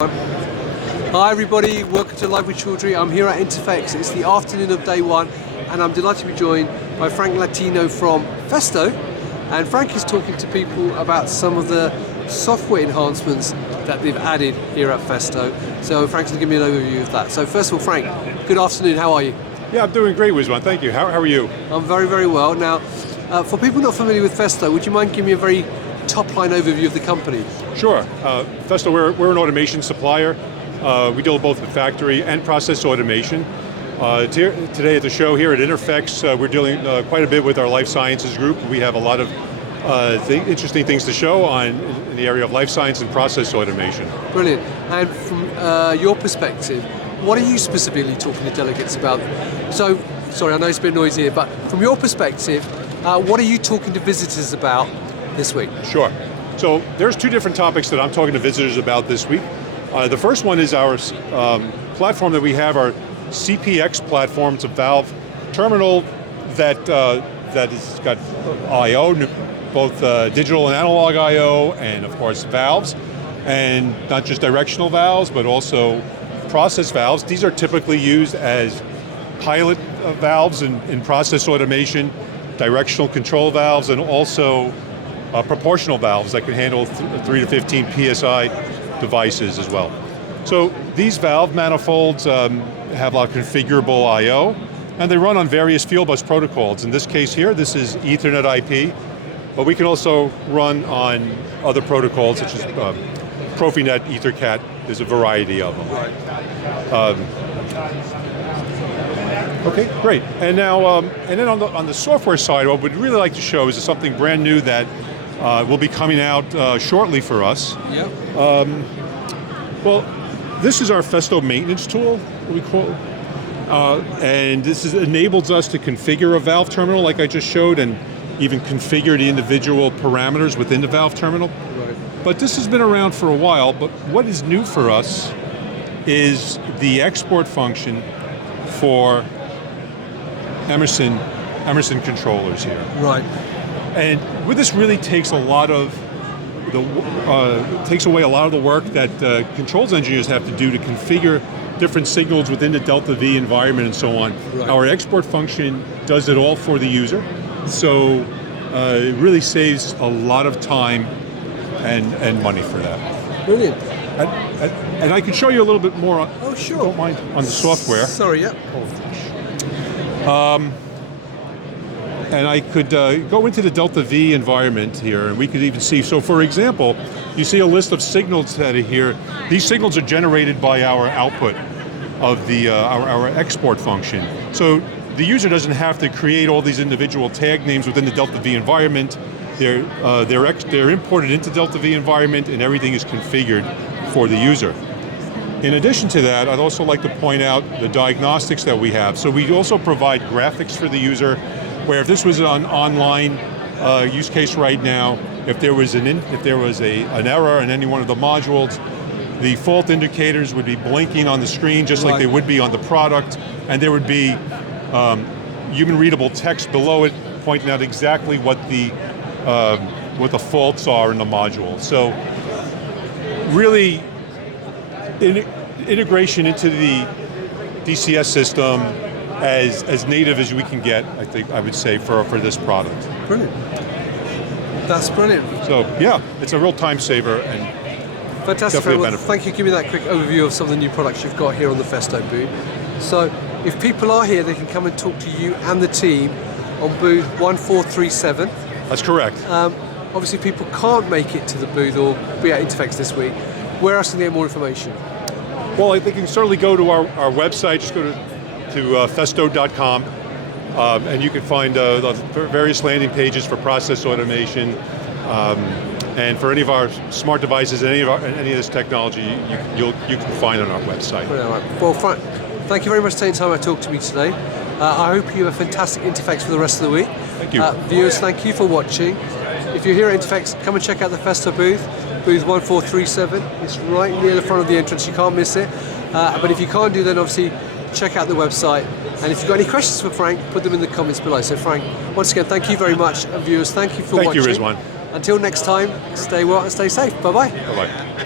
Hi everybody, welcome to Live with Chaudhry. I'm here at Interphex. It's the afternoon of day one and I'm delighted to be joined by Frank Latino from Festo. And Frank is talking to people about some of the software enhancements that they've added here at Festo. So Frank's going to give me an overview of that. So first of all, Frank, good afternoon, how are you? Yeah, I'm doing great, Wiswan. Thank you. How are you? I'm very, very well. Now, for people not familiar with Festo, would you mind giving me a very top-line overview of the company? Sure. Festo, we're an automation supplier. We deal both with factory and process automation. Today at the show here at Interphex, we're dealing quite a bit with our life sciences group. We have a lot of interesting things to show in the area of life science and process automation. Brilliant. And from your perspective, what are you specifically talking to delegates about? So, sorry, I know it's a bit noisy here, but from your perspective, what are you talking to visitors about this week? Sure. So there's two different topics that I'm talking to visitors about this week. The first one is our platform that we have, our CPX platform. It's a valve terminal that has got I/O, both digital and analog I/O, and of course valves, and not just directional valves, but also process valves. These are typically used as pilot valves in process automation, directional control valves, and also proportional valves that can handle 3 to 15 PSI devices as well. So these valve manifolds have a lot of configurable I/O, and they run on various field bus protocols. In this case here, this is Ethernet IP, but we can also run on other protocols such as Profinet, EtherCAT. There's a variety of them. Okay, great. And now, and then on the software side, what we'd really like to show is something brand new that will be coming out shortly for us. Yep. Well, this is our Festo maintenance tool, we call it. And this enables us to configure a valve terminal like I just showed, and even configure the individual parameters within the valve terminal. Right. But this has been around for a while, but what is new for us is the export function for Emerson controllers here. Right. And what this really takes away a lot of the work that controls engineers have to do to configure different signals within the DeltaV environment and so on. Right. Our export function does it all for the user, so it really saves a lot of time and money for that. Brilliant. And I can show you a little bit more on, Oh, sure. don't mind, on the software. Sorry, yep. And I could go into the DeltaV environment here, and we could even see, so for example, you see a list of signals that are here. These signals are generated by our output of the our export function. So the user doesn't have to create all these individual tag names within the DeltaV environment. They're imported into DeltaV environment, and everything is configured for the user. In addition to that, I'd also like to point out the diagnostics that we have. So we also provide graphics for the user, where if this was an online use case right now, if there was an error in any one of the modules, the fault indicators would be blinking on the screen just like they would be on the product, and there would be human readable text below it pointing out exactly what the faults are in the module. So really, integration into the DCS system as native as we can get, I would say, for this product. Brilliant. That's brilliant. So yeah, it's a real time saver and Fantastic. definitely a Well, benefit. thank you for giving me that quick overview of some of the new products you've got here on the Festo booth. So if people are here, they can come and talk to you and the team on booth 1437. That's correct. Obviously people can't make it to the booth or be at Interphex this week. Where else can they get more information? Well, I think you can certainly go to our website. Just go to festo.com, and you can find the various landing pages for process automation, and for any of our smart devices, any of this technology, you can find on our website. Well, Frank, thank you very much for taking time to talk to me today. I hope you have a fantastic Interphex for the rest of the week. Thank you. Viewers, thank you for watching. If you're here at Interphex, come and check out the Festo booth, booth 1437. It's right near the front of the entrance, you can't miss it. But if you can't do that, obviously, check out the website. And if you've got any questions for Frank, put them in the comments below. So Frank, once again, thank you very much. And viewers, thank you for watching. Thank you, Rizwan. Until next time, stay well and stay safe. Bye-bye. Bye-bye.